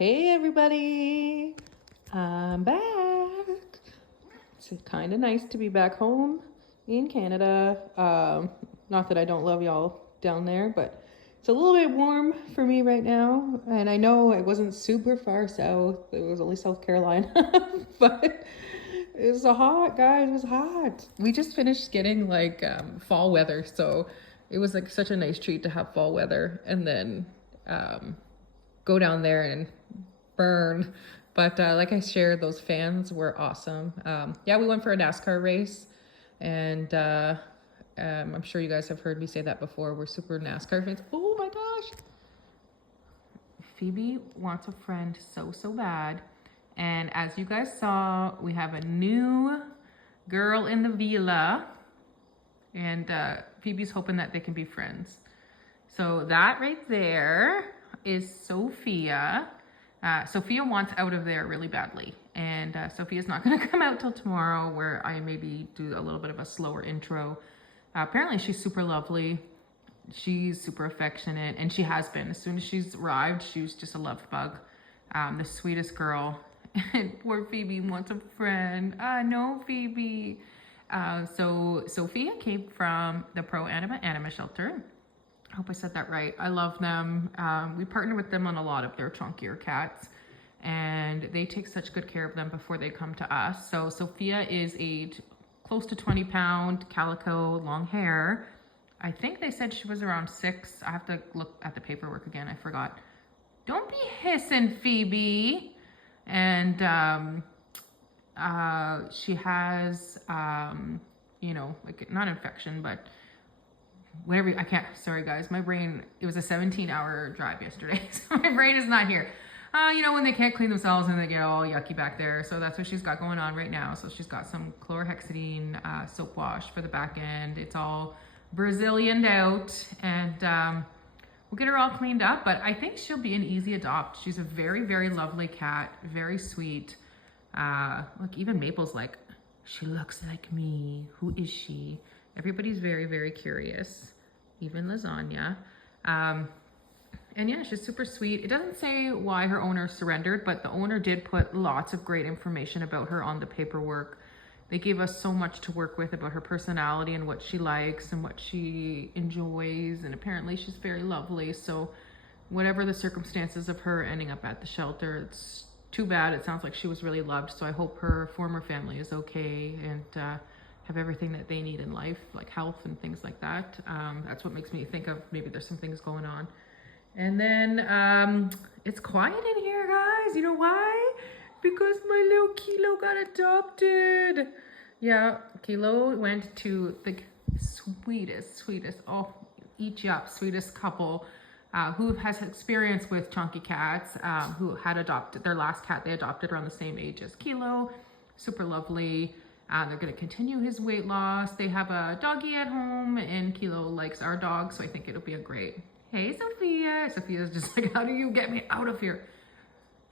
Hey everybody, I'm back. It's kind of nice to be back home in Canada. Not that I don't love y'all down there, but it's a little bit warm for me right now. And I know it wasn't super far south, it was only South Carolina, but it was hot, guys. It was hot. We just finished getting like fall weather, so it was like such a nice treat to have fall weather and then go down there and burn. But like I shared, those fans were awesome. Yeah, we went for a NASCAR race, and I'm sure you guys have heard me say that before. We're super NASCAR fans. Oh my gosh. Phoebe wants a friend so bad. And as you guys saw, we have a new girl in the villa. And Phoebe's hoping that they can be friends. So that right there is Sophia. Sophia wants out of there really badly. And Sophia's not going to come out till tomorrow, where I maybe do a little bit of a slower intro. Apparently she's super lovely. She's super affectionate, and she has been. As soon as she's arrived, she was just a love bug. The sweetest girl. And poor Phoebe wants a friend. No, Phoebe. So Sophia came from the Pro Anima Shelter. I hope I said that right. I love them. We partner with them on a lot of their chunkier cats, and they take such good care of them before they come to us. So Sophia is a close to 20-pound calico, long hair. I think they said she was around 6. I have to look at the paperwork again. I forgot. Don't be hissing, Phoebe. And she has, like not infection, but whatever. I can't, sorry guys, my brain, it was a 17-hour drive yesterday, so my brain is not here. When they can't clean themselves and they get all yucky back there. So that's what she's got going on right now. So she's got some chlorhexidine soap wash for the back end. It's all Brazilianed out, and we'll get her all cleaned up, but I think she'll be an easy adopt. She's a very, very lovely cat, very sweet. Look, even Maple's like, she looks like me. Who is she? Everybody's very, very curious, even Lasagna. And yeah, she's super sweet. It doesn't say why her owner surrendered, but the owner did put lots of great information about her on the paperwork. They gave us so much to work with about her personality and what she likes and what she enjoys. And apparently she's very lovely. So whatever the circumstances of her ending up at the shelter, it's too bad. It sounds like she was really loved. So I hope her former family is okay and have everything that they need in life, like health and things like that. That's what makes me think of maybe there's some things going on. And then it's quiet in here, guys. You know why? Because my little Kilo got adopted. Yeah, Kilo went to the sweetest, eat you up, sweetest couple who has experience with chunky cats, who had adopted their last cat. They adopted around the same age as Kilo. Super lovely. They're going to continue his weight loss. They have a doggy at home, and Kilo likes our dog, so I think it'll be a great. Hey, Sophia. Sophia's just like, how do you get me out of here?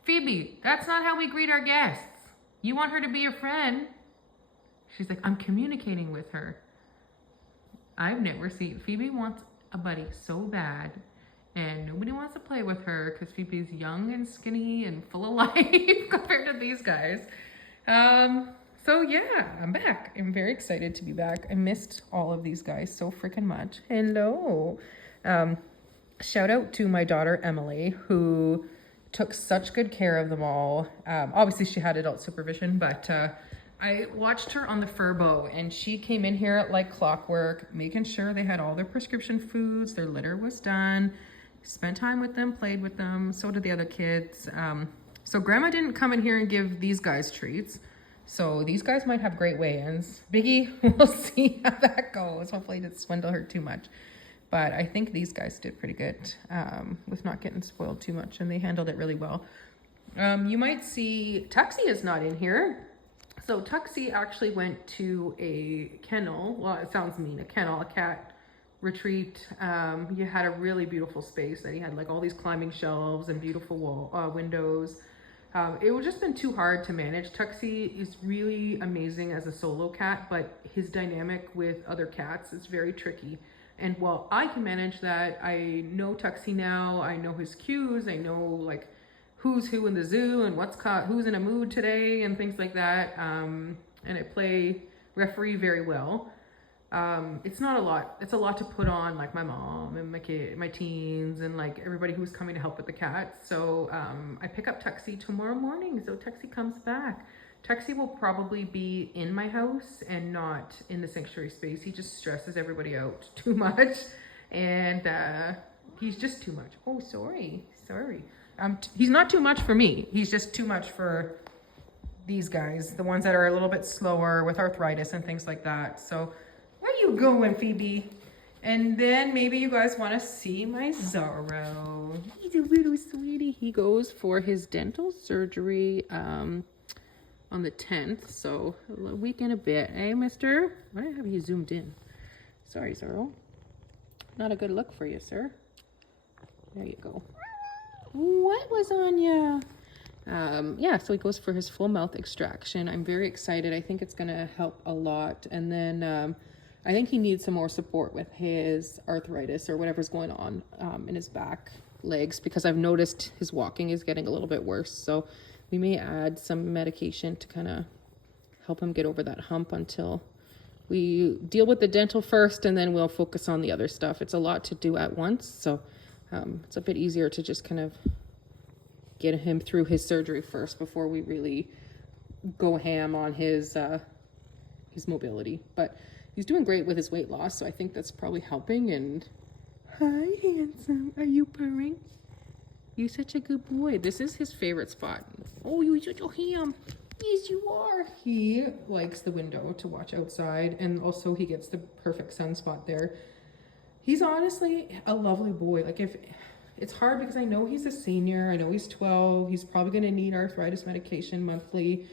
Phoebe, that's not how we greet our guests. You want her to be your friend. She's like, I'm communicating with her. I've never seen, Phoebe wants a buddy so bad, and nobody wants to play with her because Phoebe's young and skinny and full of life compared to these guys. So yeah, I'm back. I'm very excited to be back. I missed all of these guys so freaking much. Hello. Shout out to my daughter, Emily, who took such good care of them all. Obviously she had adult supervision, but I watched her on the Furbo, and she came in here like clockwork, making sure they had all their prescription foods, their litter was done, spent time with them, played with them. So did the other kids. So grandma didn't come in here and give these guys treats. So these guys might have great weigh-ins. Biggie, we'll see how that goes. Hopefully it didn't swindle her too much. But I think these guys did pretty good with not getting spoiled too much, and they handled it really well. You might see Tuxie is not in here. So Tuxie actually went to a kennel. Well, it sounds mean, a kennel, a cat retreat. He had a really beautiful space that he had like all these climbing shelves and beautiful wall windows. It would just been too hard to manage. Tuxie is really amazing as a solo cat, but his dynamic with other cats is very tricky. And while I can manage that, I know Tuxie now, I know his cues, I know like who's who in the zoo and who's in a mood today and things like that. And I play referee very well. It's not a lot. It's a lot to put on, like my mom and my teens, and like everybody who's coming to help with the cats. So I pick up Tuxie tomorrow morning. So Tuxie comes back. Tuxie will probably be in my house and not in the sanctuary space. He just stresses everybody out too much, and he's just too much. Oh, sorry. He's not too much for me. He's just too much for these guys, the ones that are a little bit slower with arthritis and things like that. So where you going, Phoebe? And then maybe you guys want to see my Zoro. He's a little sweetie. He goes for his dental surgery on the 10th, so a week and a bit. Hey, mister? Why have you zoomed in? Sorry, Zoro. Not a good look for you, sir. There you go. What was on ya? Yeah, so he goes for his full mouth extraction. I'm very excited. I think it's going to help a lot. And then I think he needs some more support with his arthritis or whatever's going on in his back legs, because I've noticed his walking is getting a little bit worse. So we may add some medication to kind of help him get over that hump until we deal with the dental first, and then we'll focus on the other stuff. It's a lot to do at once, so it's a bit easier to just kind of get him through his surgery first before we really go ham on his mobility. But he's doing great with his weight loss, so I think that's probably helping. And hi, handsome. Are you purring? You're such a good boy. This is his favorite spot. Oh, you're such a ham. Yes, you are. He likes the window to watch outside, and also he gets the perfect sunspot there. He's honestly a lovely boy. Like, if it's hard because I know he's a senior. I know he's 12. He's probably going to need arthritis medication monthly.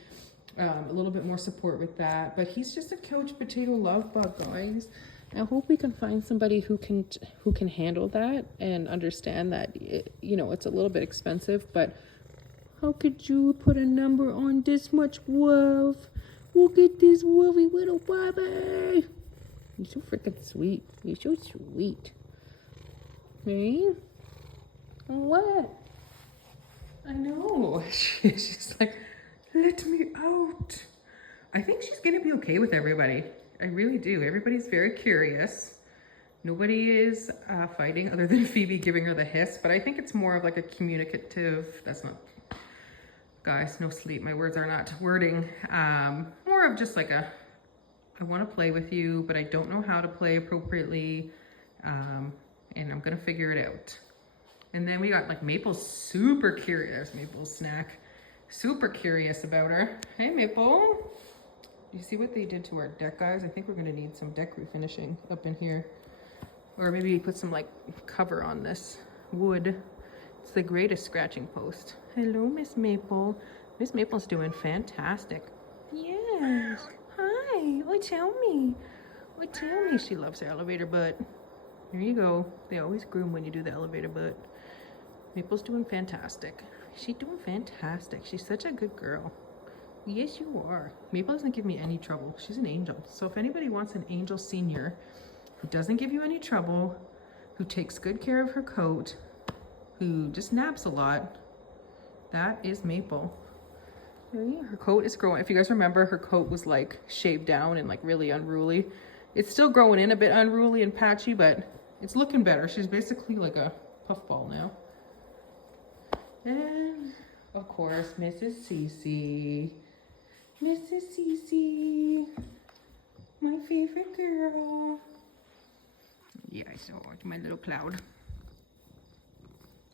A little bit more support with that. But he's just a couch potato love bug, guys. I hope we can find somebody who can handle that and understand that it's a little bit expensive, but how could you put a number on this much love? Look at this lovely little baby. You're so freaking sweet. You're so sweet. Hey? What? I know. She's like, let me out. I think she's gonna be okay with everybody. I really do. Everybody's very curious. Nobody is fighting other than Phoebe giving her the hiss, but I think it's more of like a communicative, that's not, guys, no sleep. My words are not wording. More of just like I want to play with you, but I don't know how to play appropriately. And I'm going to figure it out. And then we got like Maple's super curious. Maple's snack. Super curious about her. Hey, Maple. You see what they did to our deck, guys? I think we're going to need some deck refinishing up in here. Or maybe put some like cover on this wood. It's the greatest scratching post. Hello, Miss Maple. Miss Maple's doing fantastic. Yes. Hi. Oh, tell me. Oh, tell me. She loves her elevator butt. There you go. They always groom when you do the elevator butt. Maple's doing fantastic. She's doing fantastic. She's such a good girl. Yes, you are. Maple doesn't give me any trouble. She's an angel. So if anybody wants an angel senior who doesn't give you any trouble, who takes good care of her coat, who just naps a lot, that is Maple. Her coat is growing. If you guys remember, her coat was like shaved down and like really unruly. It's still growing in a bit unruly and patchy, but it's looking better. She's basically like a puffball now. And of course, Mrs. Cece. Mrs. Cece, my favorite girl. Yeah, I saw my little cloud.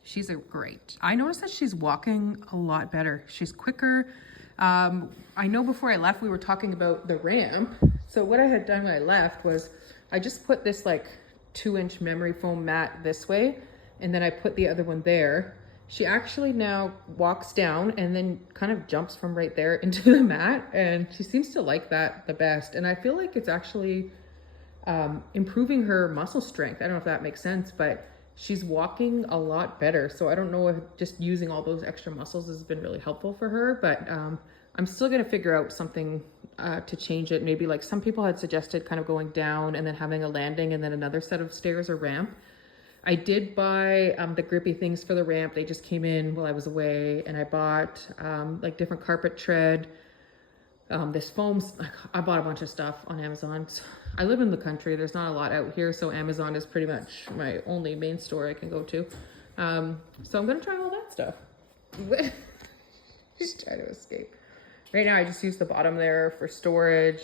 She's great. I noticed that she's walking a lot better. She's quicker. I know before I left, we were talking about the ramp. So what I had done when I left was I just put this like 2-inch memory foam mat this way, and then I put the other one there. She actually now walks down and then kind of jumps from right there into the mat, and she seems to like that the best. And I feel like it's actually improving her muscle strength. I don't know if that makes sense, but she's walking a lot better. So I don't know if just using all those extra muscles has been really helpful for her, but I'm still gonna figure out something to change it. Maybe like some people had suggested kind of going down and then having a landing and then another set of stairs or ramp. I did buy the grippy things for the ramp. They just came in while I was away, and I bought like different carpet tread. This foam, I bought a bunch of stuff on Amazon. I live in the country. There's not a lot out here, so Amazon is pretty much my only main store I can go to. So I'm gonna try all that stuff. Just try to escape. Right now I just use the bottom there for storage.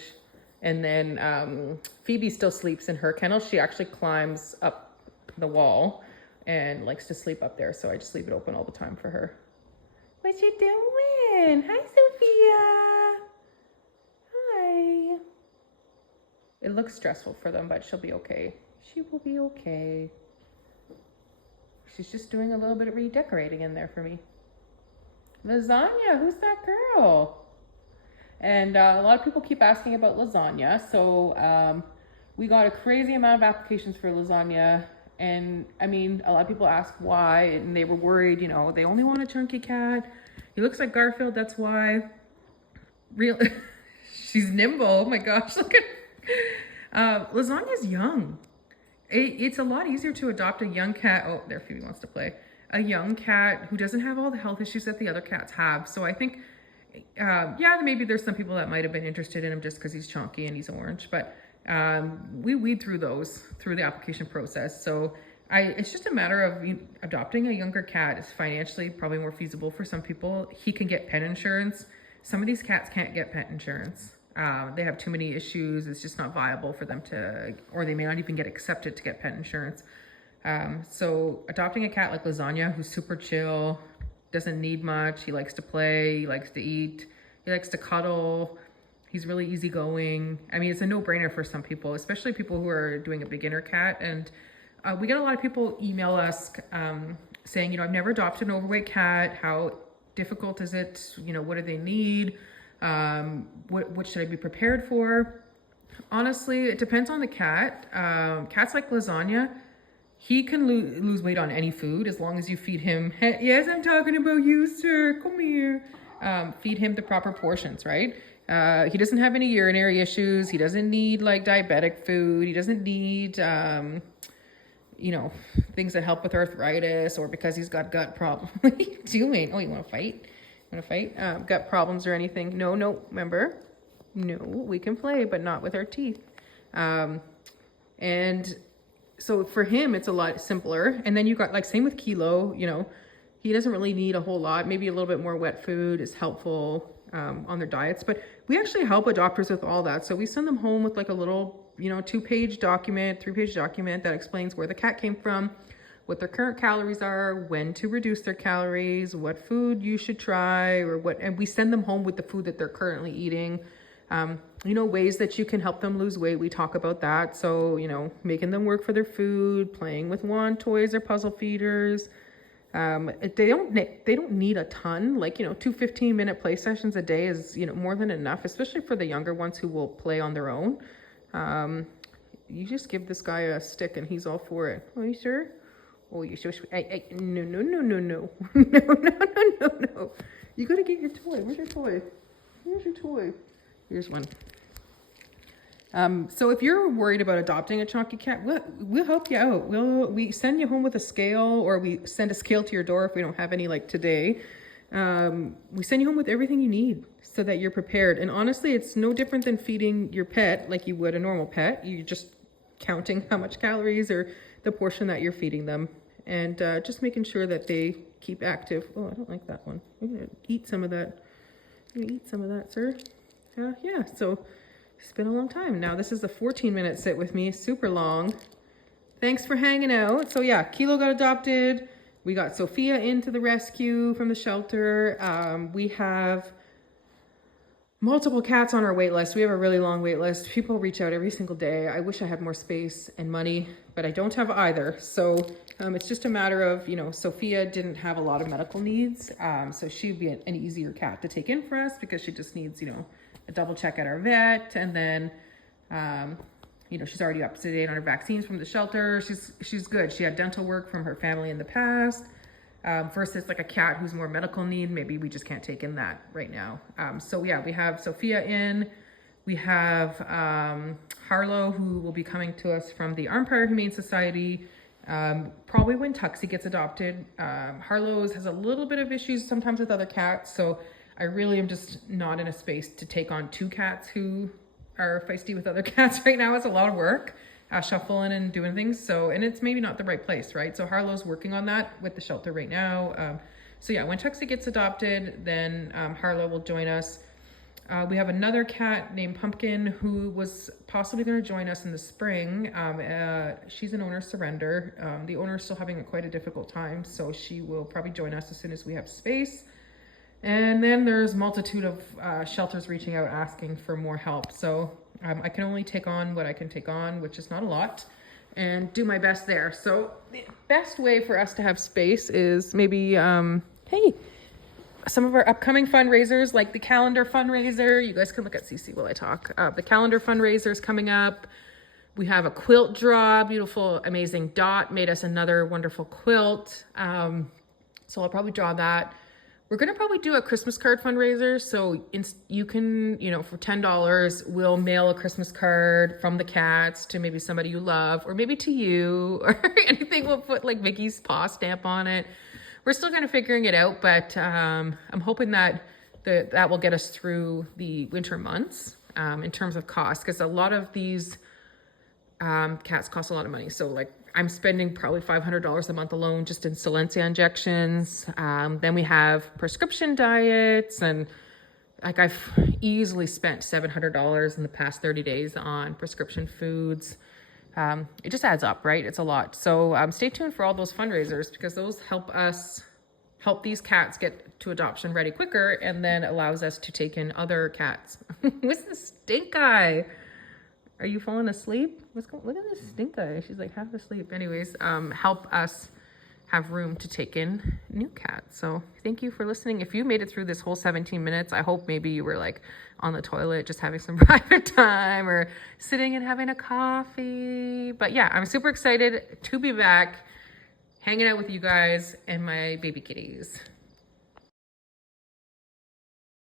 And then Phoebe still sleeps in her kennel. She actually climbs up the wall and likes to sleep up there. So I just leave it open all the time for her. What you doing? Hi, Sophia. Hi. It looks stressful for them, but she'll be okay. She will be okay. She's just doing a little bit of redecorating in there for me. Lasagna, who's that girl? And a lot of people keep asking about lasagna. So we got a crazy amount of applications for lasagna. And I mean, a lot of people ask why, and they were worried, you know, they only want a chunky cat. He looks like Garfield, that's why. Real, she's nimble, oh my gosh, look at, lasagna's young. It's a lot easier to adopt a young cat. Oh, there, Phoebe wants to play. A young cat who doesn't have all the health issues that the other cats have. So I think, yeah, maybe there's some people that might have been interested in him just because he's chunky and he's orange, but we weed through those through the application process. So it's just a matter of adopting a younger cat is financially probably more feasible for some people. He can get pet insurance. Some of these cats can't get pet insurance. They have too many issues. It's just not viable for them to, or they may not even get accepted to get pet insurance. So adopting a cat like Lasagna, who's super chill, doesn't need much. He likes to play, he likes to eat, he likes to cuddle. He's really easygoing. I mean, it's a no-brainer for some people, especially people who are doing a beginner cat. And we get a lot of people email us saying, you know, I've never adopted an overweight cat. How difficult is it? You know, what do they need? What should I be prepared for? Honestly, it depends on the cat. Cats like Lasagna, he can lose weight on any food as long as you feed him. Yes, I'm talking about you, sir. Come here. Feed him the proper portions, right? He doesn't have any urinary issues. He doesn't need like diabetic food. He doesn't need, you know, things that help with arthritis or because he's got gut problems. What are you doing? Oh, you want to fight? You want to fight? Gut problems or anything? No, remember? No, we can play, but not with our teeth. And so for him, it's a lot simpler. And then you got like, same with Kilo, you know, he doesn't really need a whole lot. Maybe a little bit more wet food is helpful on their diets, but we actually help adopters with all that. So we send them home with like a little, you know, 2-page document, 3-page document that explains where the cat came from, what their current calories are, when to reduce their calories, what food you should try, or what, and we send them home with the food that they're currently eating. You know, ways that you can help them lose weight. We talk about that. So, you know, making them work for their food, playing with wand toys or puzzle feeders. They don't need a ton, like, you know, 2 15-minute play sessions a day is, you know, more than enough, especially for the younger ones who will play on their own. You just give this guy a stick and he's all for it. Oh, you sure? Oh, you're so sweet. Hey, no. No. You gotta get your toy. Where's your toy? Where's your toy? Here's one. So if you're worried about adopting a chunky cat, we'll help you out. We send you home with a scale, or we send a scale to your door if we don't have any like today. We send you home with everything you need so that you're prepared. And honestly, it's no different than feeding your pet like you would a normal pet. You're just counting how much calories or the portion that you're feeding them, and just making sure that they keep active. Oh, I don't like that one. I'm gonna eat some of that. I'm gonna eat some of that, sir. Yeah, so it's been a long time. Now this is a 14-minute sit with me, super long. Thanks for hanging out. So yeah, Kilo got adopted. We got Sophia into the rescue from the shelter. We have multiple cats on our wait list. We have a really long wait list. People reach out every single day. I wish I had more space and money, but I don't have either. So it's just a matter of, you know, Sophia didn't have a lot of medical needs. So she'd be an easier cat to take in for us because she just needs, you know, a double check at our vet. And then, you know, she's already up to date on her vaccines from the shelter. She's good. She had dental work from her family in the past. Versus like a cat who's more medical need, maybe we just can't take in that right now. So yeah, we have Sophia in. We have Harlow, who will be coming to us from the Armpire Humane Society. Probably when Tuxie gets adopted. Harlow's has a little bit of issues sometimes with other cats, so I really am just not in a space to take on 2 cats who are feisty with other cats right now. It's a lot of work, shuffling and doing things. So, and it's maybe not the right place, right? So Harlow's working on that with the shelter right now. So yeah, when Tuxie gets adopted, then Harlow will join us. We have another cat named Pumpkin who was possibly going to join us in the spring. She's an owner surrender. The owner is still having quite a difficult time, so she will probably join us as soon as we have space. And then there's multitude of shelters reaching out asking for more help. So I can only take on what I can take on, which is not a lot, and do my best there. So the best way for us to have space is maybe, hey, some of our upcoming fundraisers, like the calendar fundraiser. You guys can look at CC while I talk. The calendar fundraiser is coming up. We have a quilt draw. Beautiful, amazing Dot made us another wonderful quilt. So I'll probably draw that. We're going to probably do a Christmas card fundraiser. So you can, you know, for $10, we'll mail a Christmas card from the cats to maybe somebody you love, or maybe to you, or anything. We'll put like Vicky's paw stamp on it. We're still kind of figuring it out, but I'm hoping that that will get us through the winter months in terms of cost, because a lot of these cats cost a lot of money. So like I'm spending probably $500 a month alone just in Silencia injections. Then we have prescription diets, and like I've easily spent $700 in the past 30 days on prescription foods. It just adds up, right? It's a lot. So stay tuned for all those fundraisers, because those help these cats get to adoption ready quicker, and then allows us to take in other cats. What's the stink eye? Are you falling asleep? Look at this stink eye. She's like half asleep. Anyways, help us have room to take in new cats. So thank you for listening. If you made it through this whole 17 minutes, I hope maybe you were like on the toilet, just having some private time, or sitting and having a coffee. But yeah, I'm super excited to be back, hanging out with you guys and my baby kitties.